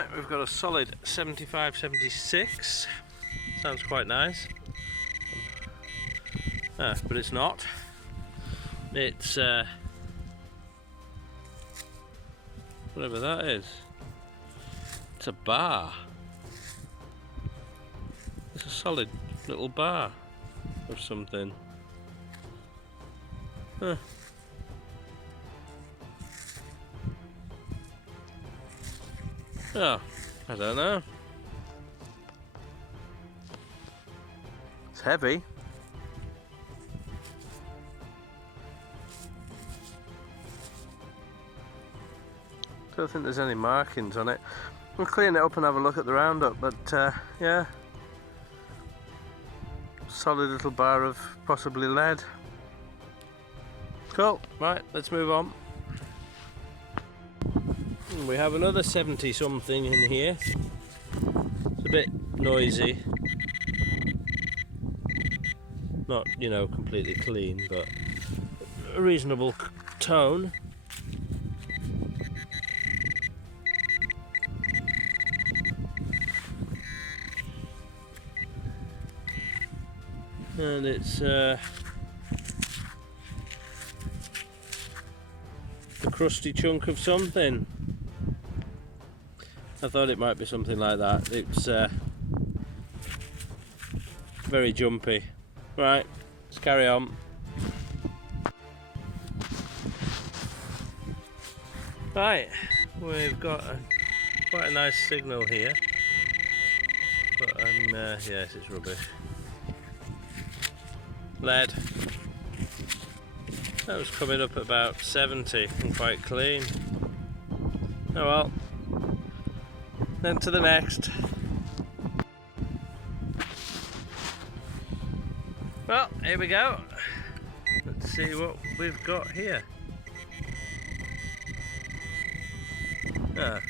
Right, we've got a solid 75, 76. Sounds quite nice. But it's not. It's whatever that is. It's a bar. It's a solid little bar of something. Huh. Oh, I don't know. It's heavy. Don't think there's any markings on it. We'll clean it up and have a look at the roundup, but yeah. Solid little bar of possibly lead. Cool, right, let's move on. We have another 70 something in here. It's a bit noisy. Not, you know, completely clean, but a reasonable tone. And it's a crusty chunk of something. I thought it might be something like that. It's very jumpy. Right, let's carry on. Right, we've got quite a nice signal here, but yes, it's rubbish. Lead. That was coming up at about 70 and quite clean. Oh well. Then to the next. Well, here we go. Let's see what we've got here. Ah.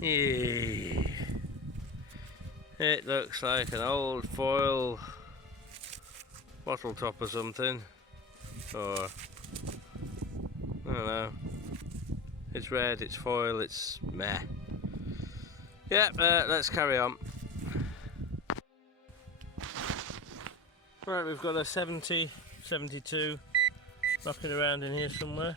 Yeah. It looks like an old foil bottle top or something. Or I don't know. It's red, it's foil, it's meh. Yeah, let's carry on. Right, we've got a 70, 72 knocking around in here somewhere.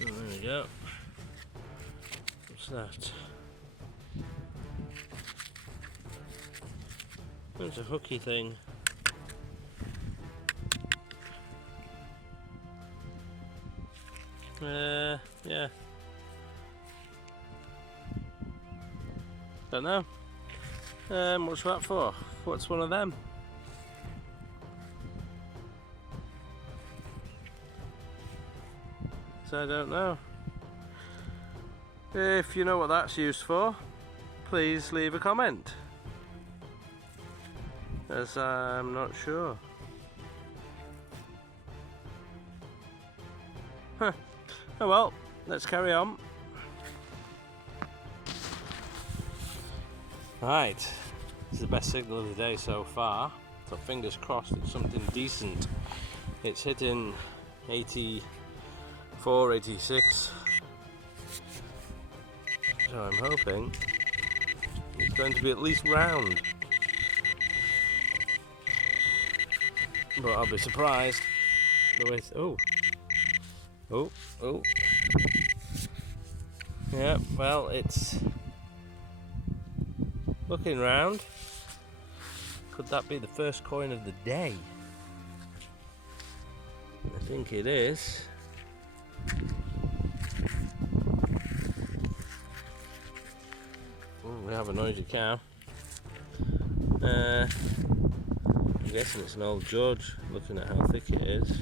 Oh, there we go. What's that? There's a hooky thing. Yeah. Don't know. What's that for? What's one of them? So I don't know. If you know what that's used for, please leave a comment, as I'm not sure. Huh. Oh well, let's carry on. Right, this is the best signal of the day so far, so fingers crossed it's something decent. It's hitting 84, 86, so I'm hoping it's going to be at least round, but I'll be surprised the way oh, yeah, well, it's looking round. Could that be the first coin of the day? I think it is. Oh, we have a noisy cow. I'm guessing it's an old George, looking at how thick it is.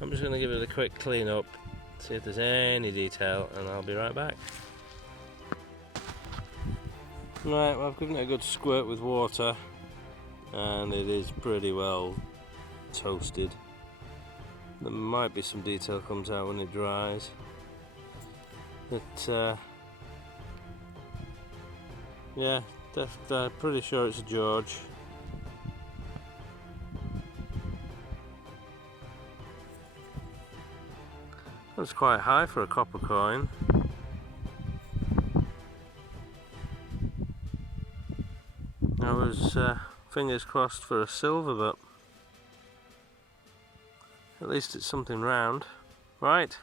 I'm just going to give it a quick clean up, see if there's any detail, and I'll be right back. Right, well, I've given it a good squirt with water, and it is pretty well toasted. There might be some detail comes out when it dries, but yeah, Pretty sure it's a George. That's quite high for a copper coin. I was fingers crossed for a silver, but at least it's something round. Right,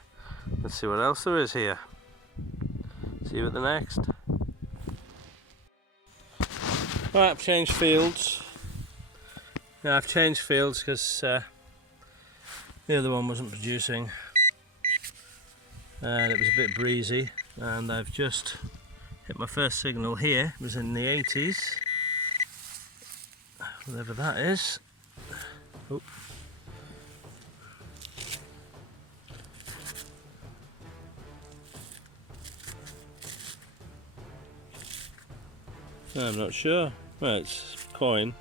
let's see what else there is here. See you at the next. Right, I've changed fields. Yeah, I've changed fields because the other one wasn't producing. And it was a bit breezy, and I've just hit my first signal here. It was in the 80s, whatever that is. Oh. I'm not sure. Well, it's a coin,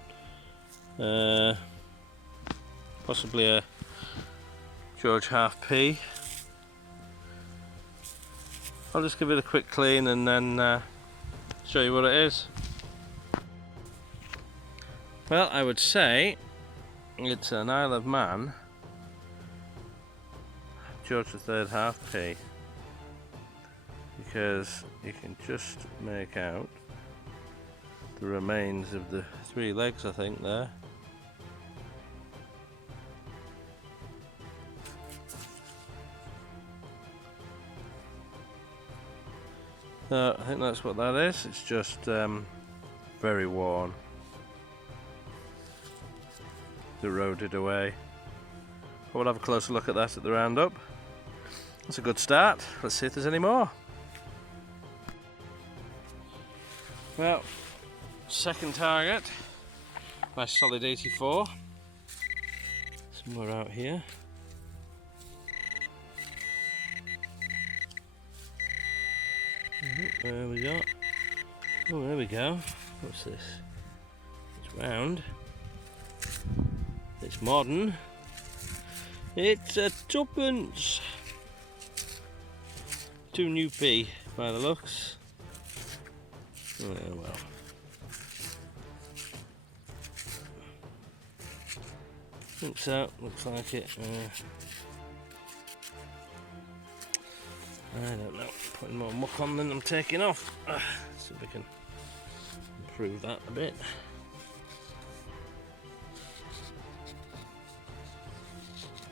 possibly a George half P. I'll just give it a quick clean and then show you what it is. Well, I would say it's an Isle of Man George III half P, because you can just make out the remains of the 3 legs, I think, there. I think that's what that is. It's just very worn, eroded away. We'll have a closer look at that at the roundup. That's a good start. Let's see if there's any more. Well, second target by solid 84, somewhere out here. There we go. Oh, there we go. What's this? It's round. It's modern. It's a tuppence. 2 new P by the looks. Oh well. Think so. Looks like it. I don't know. Putting more muck on than I'm taking off. See if we can improve that a bit.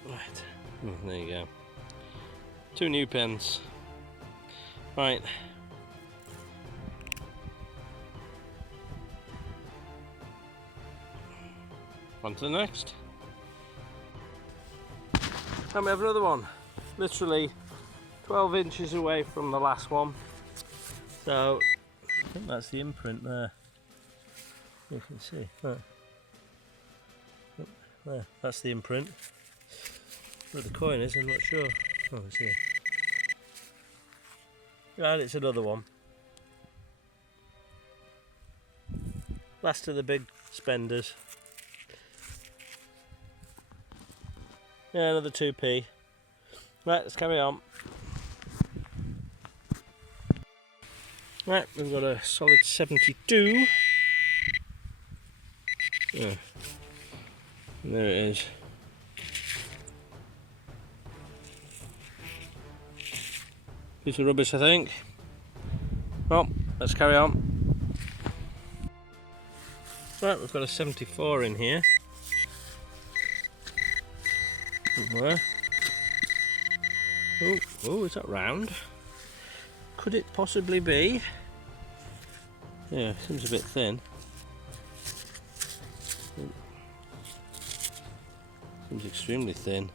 Right. There you go. 2 new pens. Right. On to the next. And we have another one. Literally 12 inches away from the last one. So I think that's the imprint there. You can see. Right. There, that's the imprint. Where the coin is, I'm not sure. Oh, it's here. And it's another one. Last of the big spenders. Yeah, another 2p. Right, let's carry on. Right, we've got a solid 72. Yeah. And there it is. Piece of rubbish, I think. Well, let's carry on. Right, we've got a 74 in here. Somewhere. Oh, is that round? Could it possibly be? Yeah, seems a bit thin. Seems extremely thin.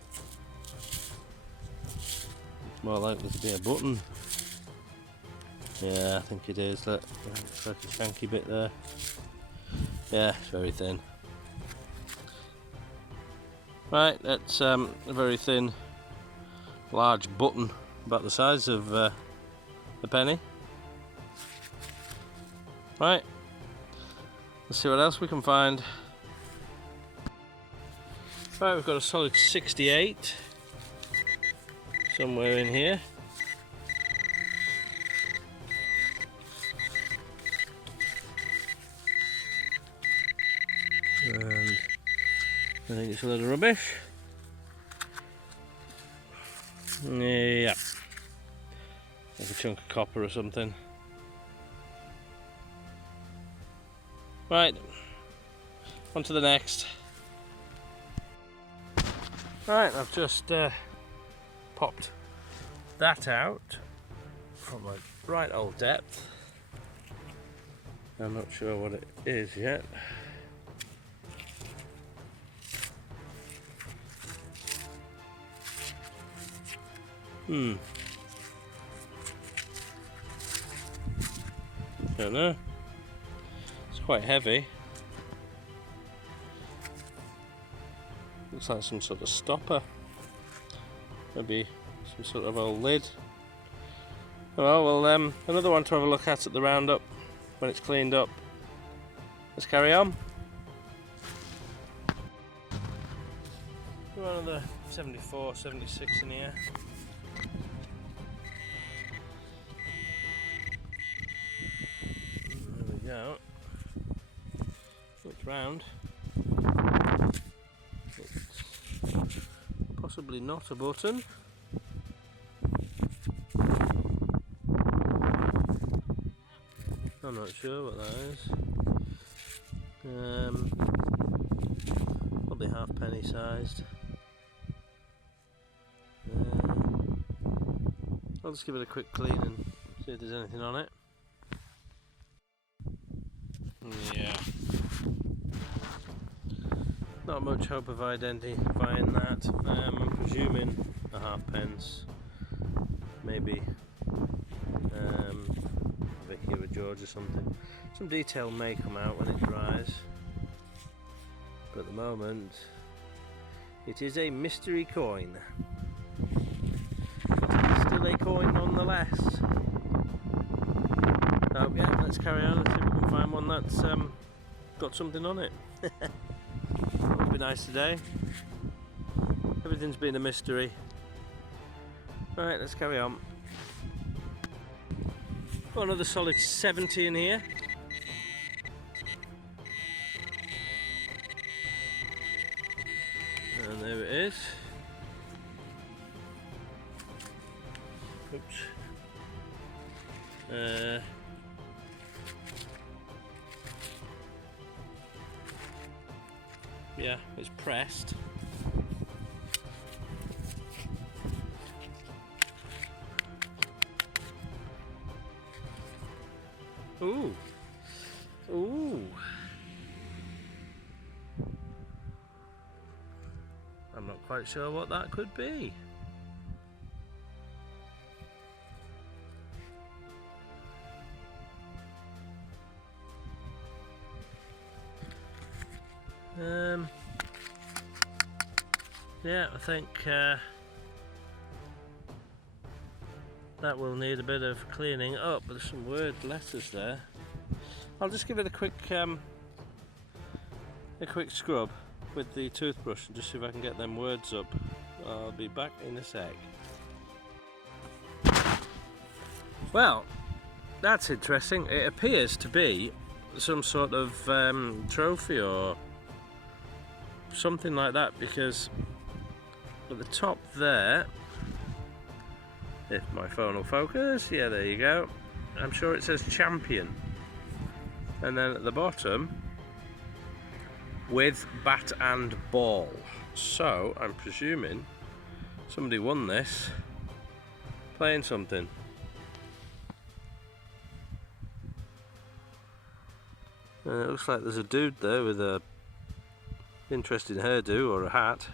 It's more likely to be a button. Yeah, I think it is. Look, it's like a shanky bit there. Yeah, it's very thin. Right, that's a very thin, large button, about the size of a penny. Right, let's see what else we can find. Right, we've got a solid 68 somewhere in here. I think it's a load of rubbish. Yeah. Like a chunk of copper or something. Right. On to the next. Right, I've just popped that out from a right old depth. I'm not sure what it is yet. Don't know. It's quite heavy. Looks like some sort of stopper. Maybe some sort of old lid. Oh well, another one to have a look at the roundup when it's cleaned up. Let's carry on. One of the 74, 76 in here. There we go. It's round. It's possibly not a button. I'm not sure what that is. Probably halfpenny sized. I'll just give it a quick clean and see if there's anything on it. Yeah. Not much hope of identifying that. I'm presuming a halfpence, maybe Vicky or George or something. Some detail may come out when it dries, but at the moment it is a mystery coin. But it is still a coin nonetheless. So yeah, let's carry on and see if we can find one that's got something on it. It'll be nice today. Everything's been a mystery. Right, let's carry on. Got another solid 70 in here. And there it is. Oops. Yeah, it's pressed. Ooh. Ooh. I'm not quite sure what that could be. Yeah, I think that will need a bit of cleaning up. There's some word letters there. I'll just give it a quick scrub with the toothbrush and just see if I can get them words up. I'll be back in a sec. Well, that's interesting. It appears to be some sort of trophy or something like that, because at the top there, if my phone will focus, yeah, there you go, I'm sure it says champion, and then at the bottom with bat and ball. So I'm presuming somebody won this playing something. And it looks like there's a dude there with a interesting hairdo or a hat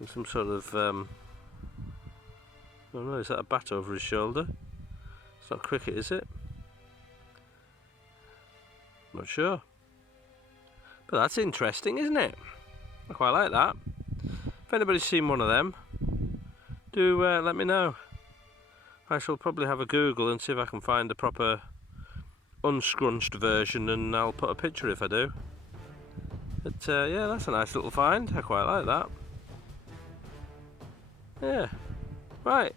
and some sort of I don't know, is that a bat over his shoulder? It's not cricket, is it? Not sure. But that's interesting, isn't it? I quite like that. If anybody's seen one of them, do let me know. I shall probably have a Google and see if I can find a proper unscrunched version, and I'll put a picture if I do. But yeah, that's a nice little find. I quite like that. Yeah. Right.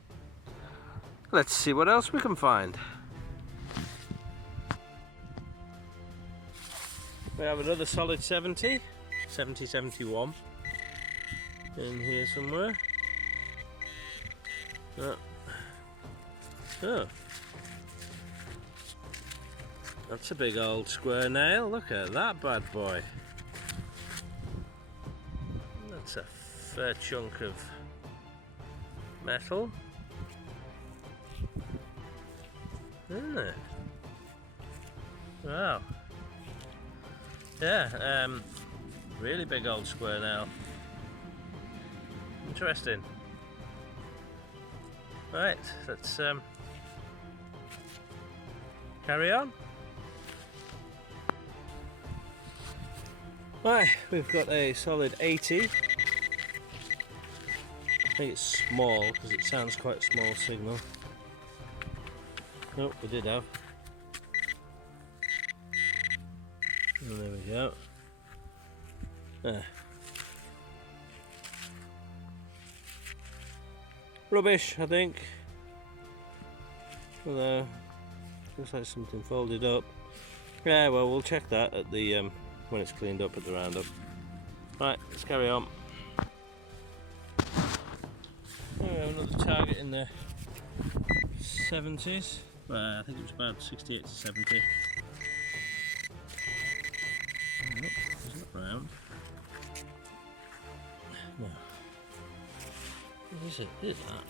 Let's see what else we can find. We have another solid 70. 7071 in here somewhere. Oh, that's a big old square nail. Look at that bad boy. That's a fair chunk of metal. Ah. Wow. Yeah, really big old square nail. Interesting. Right, let's carry on. Right, we've got a solid 80. I think it's small because it sounds quite a small signal. Nope, we did have. And there we go. There. Rubbish, I think. Although, looks like something folded up. Yeah, well, we'll check that at the when it's cleaned up at the roundup. Right, let's carry on. We have another target in the 70s. Well, I think it was about 68 to 70. Oh, it's not round. No. What is it? Is that?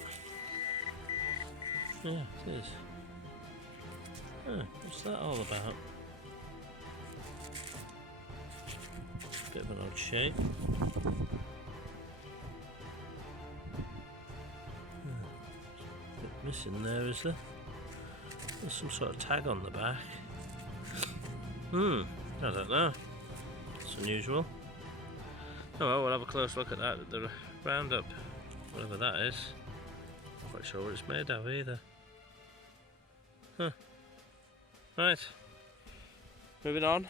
Yeah, it is. Oh, what's that all about? Bit of an odd shape. Bit missing there, is there? There's some sort of tag on the back. I don't know. It's unusual. Oh well, we'll have a close look at that at the roundup. Whatever that is. Not quite sure what it's made of either. Huh. Right. Moving on.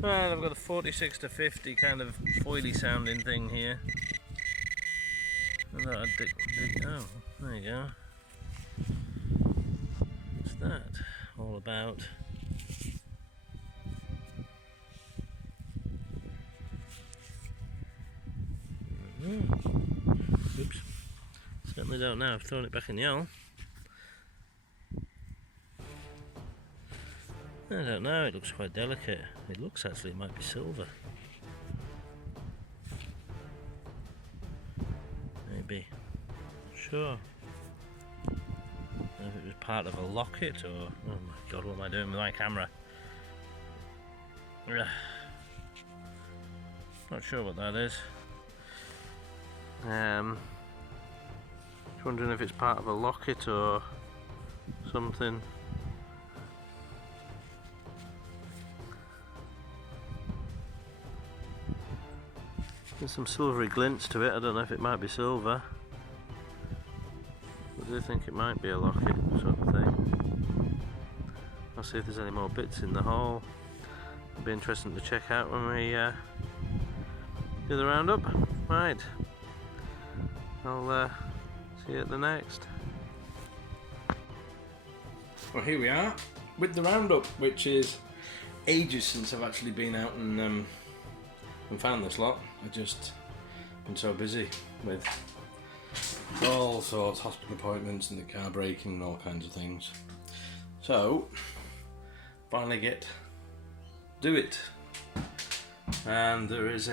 Right, I've got a 46 to 50 kind of foily sounding thing here. I thought I'd dig. Oh, there you go. What's that all about? Oops. Certainly don't know. I've thrown it back in the hole. I don't know. It looks quite delicate. It looks actually it might be silver. Maybe. Sure. I don't know if it was part of a locket or... Oh my god, what am I doing with my camera? Not sure what that is. Just wondering if it's part of a locket or something. There's some silvery glints to it. I don't know if it might be silver. I do think it might be a locket sort of thing. I'll see if there's any more bits in the hole. It'll be interesting to check out when we do the roundup. Right. I'll see you at the next. Well, here we are with the roundup, which is ages since I've actually been out and found this lot. I've just been so busy with all sorts, hospital appointments and the car breaking and all kinds of things. So, finally do it. And there is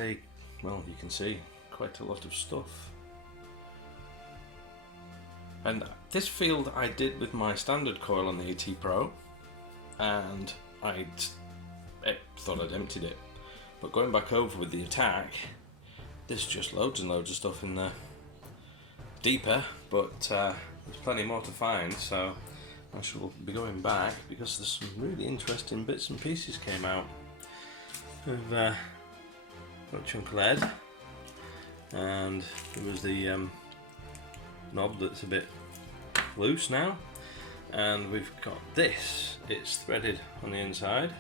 well, you can see quite a lot of stuff. And this field I did with my standard coil on the AtPro, and I thought I'd emptied it. But going back over with the attack, there's just loads and loads of stuff in there. Deeper, but there's plenty more to find, so I shall be going back because there's some really interesting bits and pieces came out. We've got a chunk of lead, and there was the knob that's a bit loose now, and we've got this. It's threaded on the inside.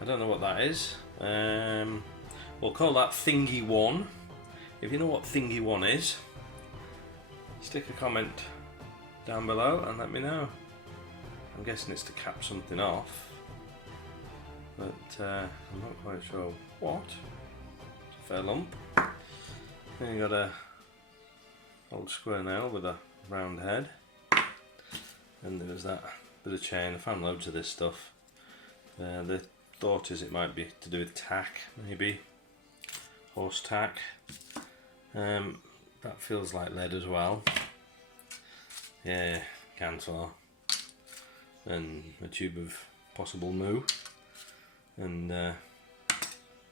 I don't know what that is. We'll call that thingy 1. If you know what thingy 1 is, stick a comment down below and let me know. I'm guessing it's to cap something off. but I'm not quite sure what. It's a fair lump. Then you got a old square nail with a round head, and there was that bit of chain. I found loads of this stuff. The thought is it might be to do with tack, maybe horse tack. That feels like lead as well. Yeah, Cantor, and a tube of possible moo, and I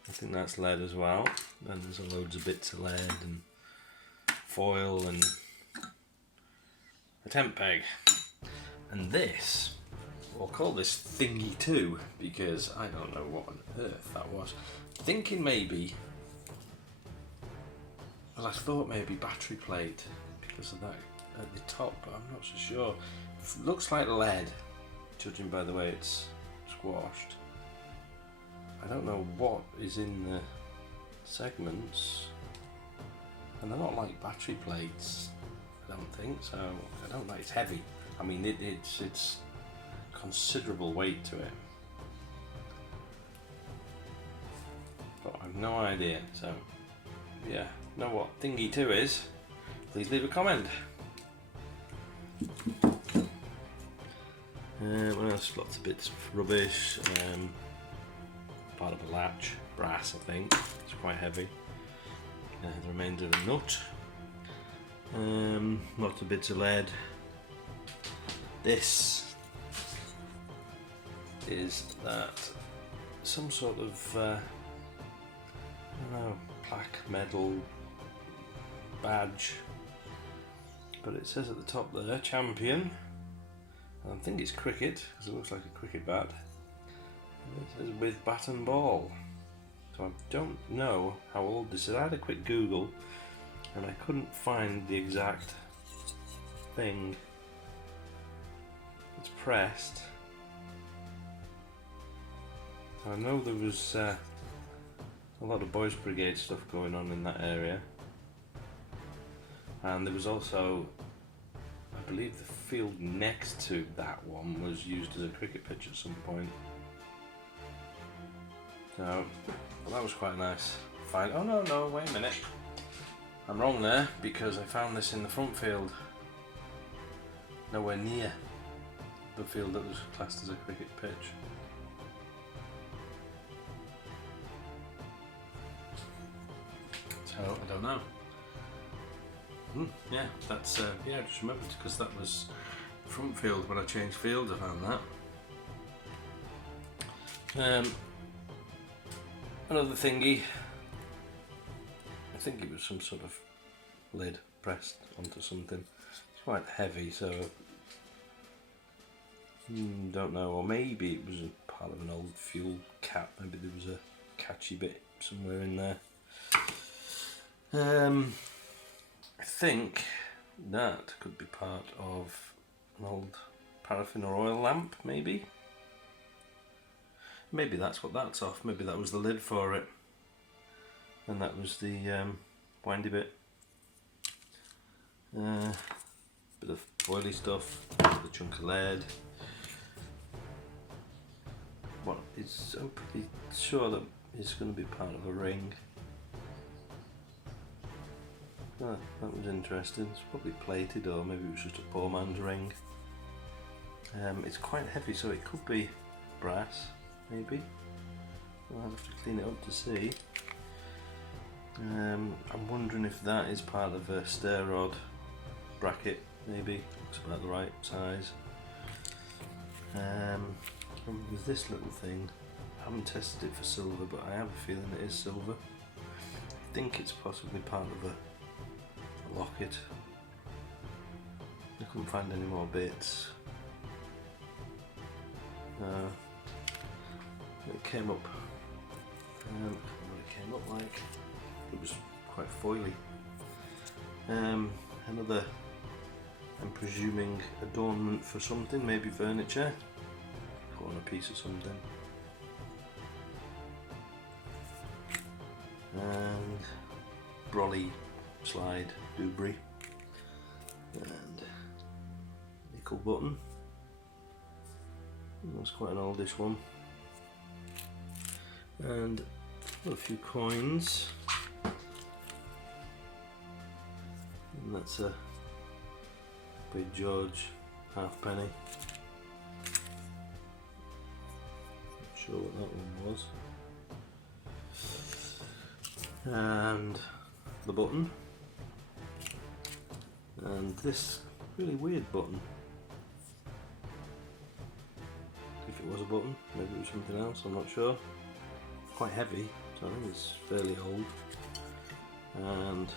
think that's lead as well. Then there's loads of bits of lead and foil and a tent peg. And this, we'll call this thingy 2 because I don't know what on earth that was. Thinking maybe, well, I thought maybe battery plate because of that at the top, but I'm not so sure. Looks like lead, judging by the way it's squashed. I don't know what is in the segments, and they're not like battery plates, I don't think, so I don't know. It's heavy. I mean, it's considerable weight to it, but I've no idea. So yeah, know what thingy 2 is? Please leave a comment. What else? Lots of bits of rubbish. Part of a latch, brass, I think. It's quite heavy. The remainder of a nut. Lots of bits of lead. This is that some sort of I don't know, plaque, medal, badge, but it says at the top there, champion. I think it's cricket, because it looks like a cricket bat. And it says with bat and ball. So I don't know how old this is. I had a quick Google and I couldn't find the exact thing. It's pressed. I know there was a lot of Boys Brigade stuff going on in that area. And there was also, I believe the field next to that one was used as a cricket pitch at some point. So, well, that was quite nice. Fine. Oh no, wait a minute. I'm wrong there, because I found this in the front field. Nowhere near the field that was classed as a cricket pitch. So, I don't know. Yeah, that's yeah, I just remembered because that was front field when I changed fields. I found that. Another thingy. I think it was some sort of lid pressed onto something. It's quite heavy, so don't know. Or maybe it was a part of an old fuel cap. Maybe there was a catchy bit somewhere in there. I think that could be part of an old paraffin or oil lamp, maybe. Maybe that's what that's off. Maybe that was the lid for it, and that was the windy bit. Bit of oily stuff, the chunk of lead. What is? I'm pretty sure that it's going to be part of a ring. Ah, that was interesting. It's probably plated, or maybe it was just a poor man's ring. It's quite heavy, so it could be brass, maybe. I'll have to clean it up to see. I'm wondering if that is part of a stair rod bracket, maybe. Looks about the right size. With this little thing, I haven't tested it for silver, but I have a feeling it is silver. I think it's possibly part of a locket. I couldn't find any more bits. It came up. What it came up like. It was quite foily. Another, I'm presuming, adornment for something, maybe furniture. Put on a piece of something. And brolly slide doobry and nickel button. That's quite an oldish one. and a few coins, and that's a Big George halfpenny. Not sure what that one was. And the button, and this really weird button. If it was a button, maybe it was something else, I'm not sure. Quite heavy, so I think it's fairly old. And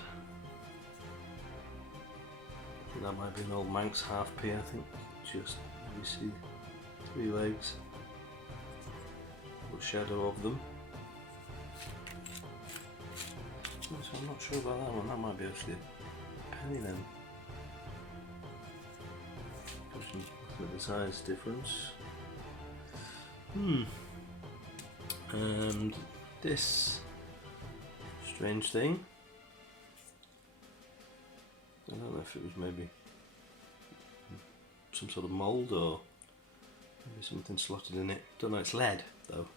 that might be an old Manx half-p, I think. Just, you see 3 legs, a shadow of them. So I'm not sure about that one, that might be actually a penny then. Look at the size difference. And this strange thing, I don't know if it was maybe some sort of mould or maybe something slotted in it. Don't know, it's lead though,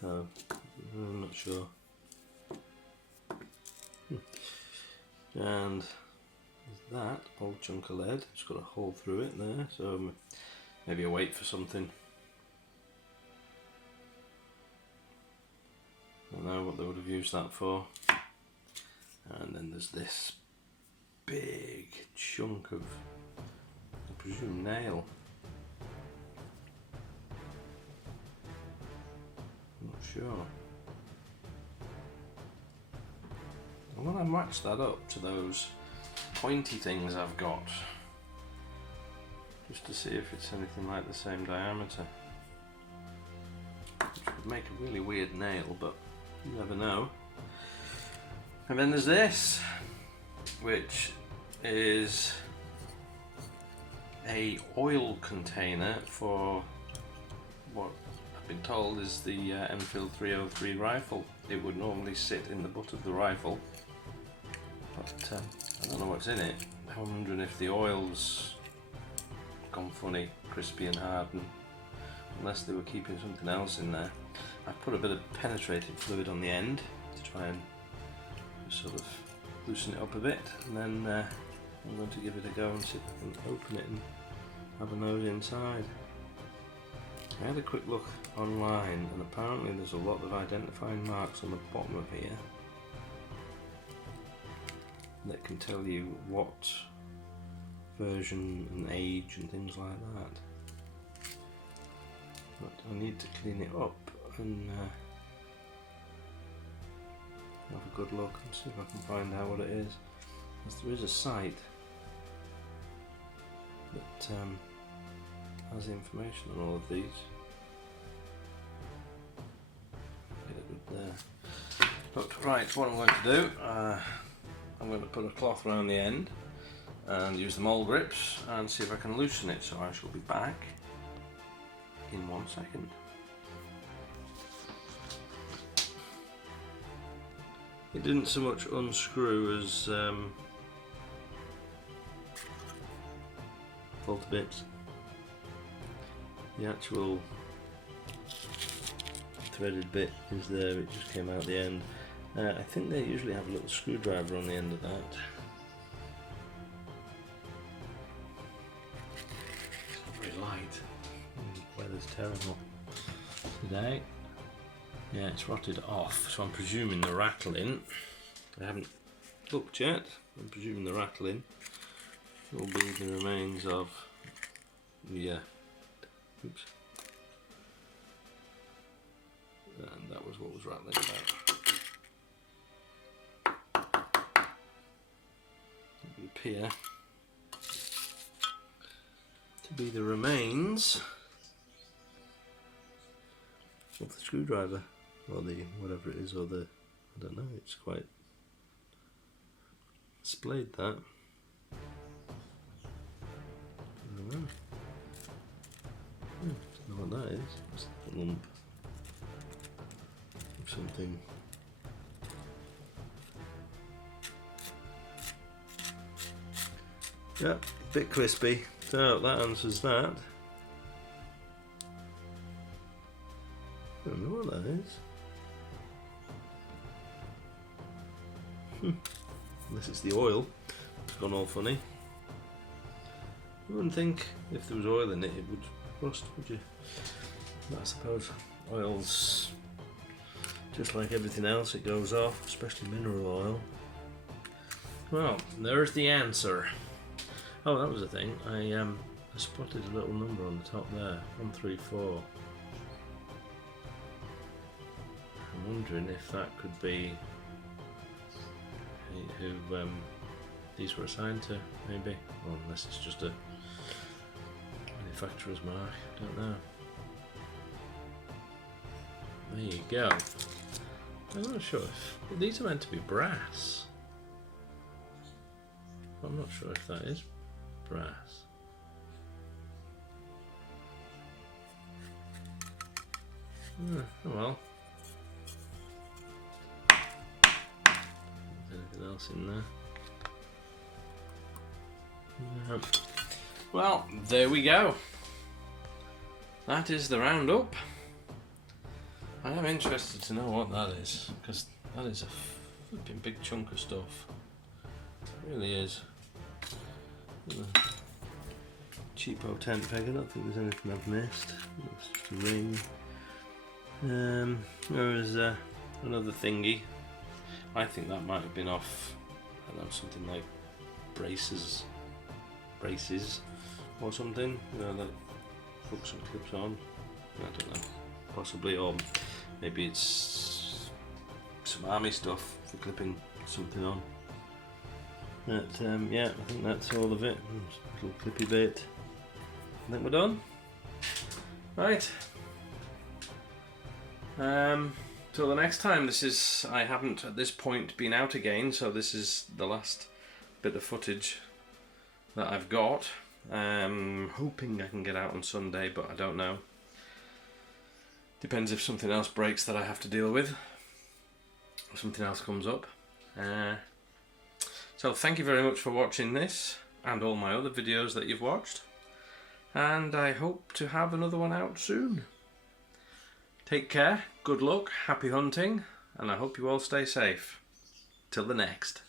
so I'm not sure. And there's that old chunk of lead, it's got a hole through it there, so maybe a weight for something. I don't know what they would have used that for. And then there's this big chunk of, I presume, nail. I'm not sure. I want to match that up to those pointy things I've got, just to see if it's anything like the same diameter. Which would make a really weird nail, but you never know. And then there's this, which is a oil container for what I've been told is the Enfield 303 rifle. It would normally sit in the butt of the rifle, but I don't know what's in it. I'm wondering if the oil's gone funny, crispy and hard, and unless they were keeping something else in there. I've put a bit of penetrating fluid on the end to try and sort of loosen it up a bit, and then I'm going to give it a go and see if I can open it and have a nose inside. I had a quick look online, and apparently there's a lot of identifying marks on the bottom of here that can tell you what version and age and things like that. But I need to clean it up and have a good look and see if I can find out what it is. Because there is a site that has information on all of these. Get it good there. But right, what I'm going to do, I'm going to put a cloth around the end and use the mole grips and see if I can loosen it, so I shall be back in 1 second. It didn't so much unscrew as fall to bits. The actual threaded bit is there, it just came out the end. I think they usually have a little screwdriver on the end of that. It's not very light. The weather's terrible today. Yeah, it's rotted off, so I'm presuming the rattling, I haven't looked yet, I'm presuming the rattling will be the remains of the, oops, and that was what was rattling about. It would appear to be the remains of the screwdriver, or the whatever it is, or the, I don't know, it's quite splayed that. I don't know. Don't know what that is. It's a lump of something. Yep, a bit crispy. So that answers that. I don't know what that is. Unless it's the oil. It's gone all funny. You wouldn't think if there was oil in it, it would rust, would you? But I suppose oil's just like everything else, it goes off, especially mineral oil. Well, there's the answer. Oh, that was the thing. I spotted a little number on the top there, 134. I'm wondering if that could be who these were assigned to, maybe. Well, unless it's just a manufacturer's mark, I don't know. There you go. I'm not sure if these are meant to be brass. I'm not sure if that is brass. Oh well. Anything else in there? No. Well, there we go. That is the roundup. I am interested to know what that is, because that is a flipping big chunk of stuff. It really is. Cheapo tent peg. I don't think there's anything I've missed. It's just a ring. There is another thingy. I think that might have been off, I don't know, something like braces or something. You know, that hook some clips on. I don't know. Possibly, or maybe it's some army stuff for clipping something on. But yeah, I think that's all of it. Little clippy bit. I think we're done. Right. Till the next time. I haven't at this point been out again, so this is the last bit of footage that I've got. Hoping I can get out on Sunday, but I don't know. Depends if something else breaks that I have to deal with, or something else comes up. So thank you very much for watching this and all my other videos that you've watched, and I hope to have another one out soon. Take care, good luck, happy hunting, and I hope you all stay safe. Till the next.